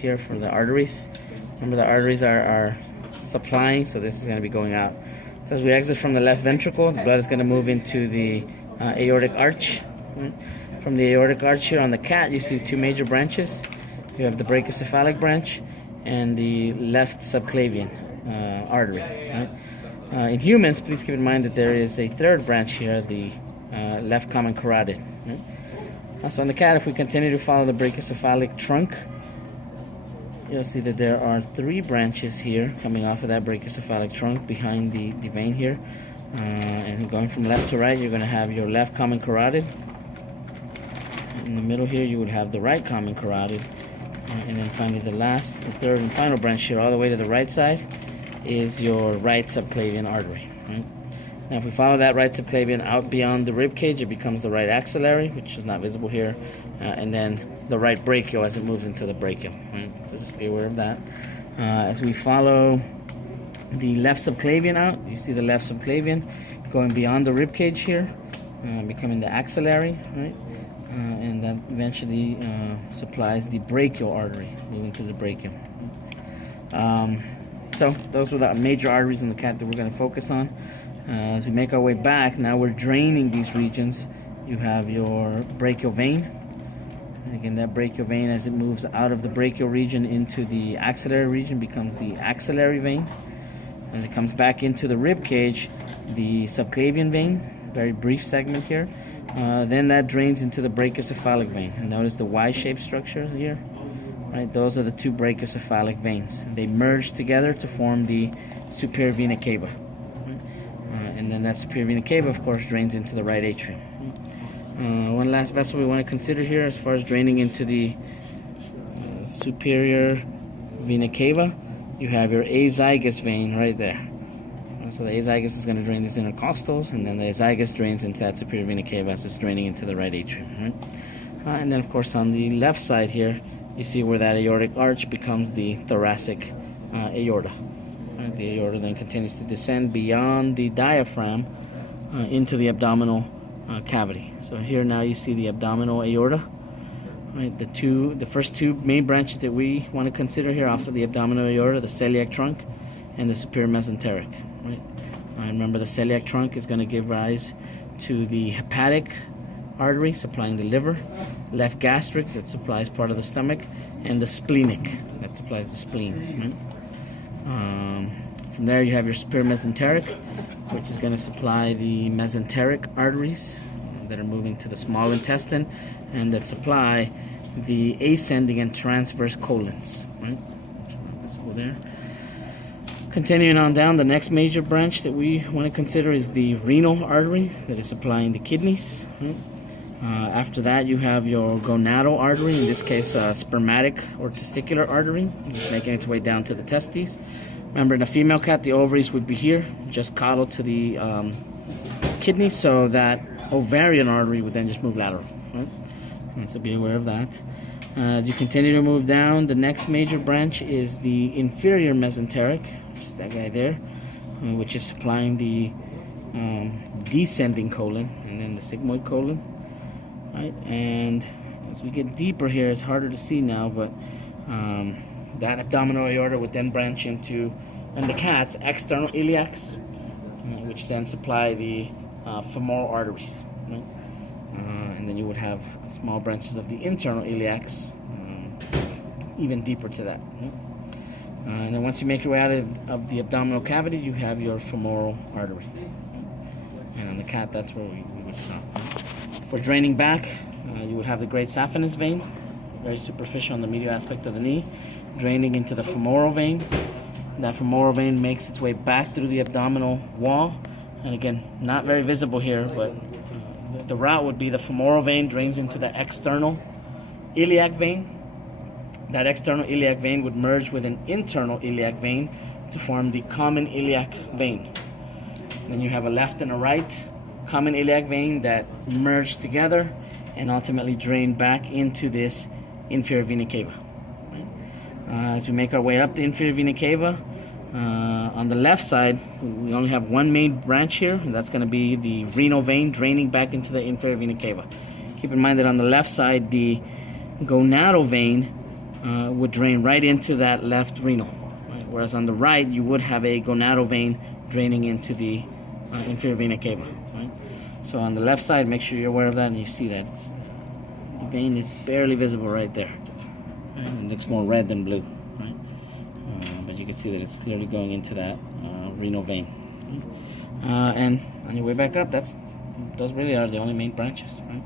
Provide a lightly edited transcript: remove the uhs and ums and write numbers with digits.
here for the arteries. Remember, the arteries are supplying, so this is going to be going out. So as we exit from the left ventricle, the blood is going to move into the aortic arch. Right? From the aortic arch here on the cat, you see two major branches. You have the brachiocephalic branch and the left subclavian artery. Right? In humans, please keep in mind that there is a third branch here, the left common carotid. Right? So on the cat, if we continue to follow the brachiocephalic trunk, you'll see that there are three branches here coming off of that brachiocephalic trunk behind the vein here. And going from left to right, you're going to have your left common carotid. In the middle here, you would have the right common carotid. And then finally, the third and final branch here, all the way to the right side, is your right subclavian artery. Right? Now, if we follow that right subclavian out beyond the rib cage, it becomes the right axillary, which is not visible here, and then the right brachial as it moves into the brachium. Right? So just be aware of that. As we follow the left subclavian out, you see the left subclavian going beyond the rib cage here, becoming the axillary, right? And that eventually supplies the brachial artery, moving to the brachium. So those were the major arteries in the cat that we're going to focus on. As we make our way back, now we're draining these regions. You have your brachial vein. And again, that brachial vein, as it moves out of the brachial region into the axillary region, becomes the axillary vein. As it comes back into the rib cage, the subclavian vein, very brief segment here. Then that drains into the brachiocephalic vein. And notice the Y-shaped structure here. Right, those are the two brachiocephalic veins. They merge together to form the superior vena cava. Right? And then that superior vena cava, of course, drains into the right atrium. One last vessel we want to consider here as far as draining into the superior vena cava, you have your azygous vein right there. So the azygous is going to drain these intercostals, and then the azygous drains into that superior vena cava as it's draining into the right atrium. Right? And then, of course, on the left side here, you see where that aortic arch becomes the thoracic aorta. Right? The aorta then continues to descend beyond the diaphragm into the abdominal cavity. So here now you see the abdominal aorta. Right? The first two main branches that we want to consider here off of the abdominal aorta, the celiac trunk and the superior mesenteric. Right? Remember, the celiac trunk is going to give rise to the hepatic artery supplying the liver, left gastric that supplies part of the stomach, and the splenic that supplies the spleen. Right? From there you have your superior mesenteric, which is going to supply the mesenteric arteries that are moving to the small intestine and that supply the ascending and transverse colons. Right? Let's go there. Continuing on down, the next major branch that we want to consider is the renal artery that is supplying the kidneys. Right? After that, you have your gonadal artery, in this case, spermatic or testicular artery, making its way down to the testes. Remember, in a female cat, the ovaries would be here, just caudal to the kidneys, so that ovarian artery would then just move lateral. Right? And so be aware of that. As you continue to move down, the next major branch is the inferior mesenteric, which is that guy there, which is supplying the descending colon and then the sigmoid colon. Right? And as we get deeper here, it's harder to see now, but that abdominal aorta would then branch into, in the cat's, external iliacs, which then supply the femoral arteries. Right? And then you would have small branches of the internal iliacs, even deeper to that. Right? And then once you make your way out of the abdominal cavity, you have your femoral artery. And on the cat, that's where we would stop. For draining back, you would have the great saphenous vein, very superficial on the medial aspect of the knee, draining into the femoral vein. That femoral vein makes its way back through the abdominal wall. And again, not very visible here, but the route would be the femoral vein drains into the external iliac vein. That external iliac vein would merge with an internal iliac vein to form the common iliac vein. Then you have a left and a right common iliac vein that merge together and ultimately drain back into this inferior vena cava. Right? As we make our way up the inferior vena cava, on the left side, we only have one main branch here, and that's going to be the renal vein draining back into the inferior vena cava. Keep in mind that on the left side, the gonadal vein would drain right into that left renal, right? Whereas on the right you would have a gonadal vein draining into the inferior vena cava, right? So on the left side, make sure you're aware of that and you see that the vein is barely visible right there, right? It looks more red than blue, right? But you can see that it's clearly going into that renal vein, right? And on your way back up, those really are the only main branches, right?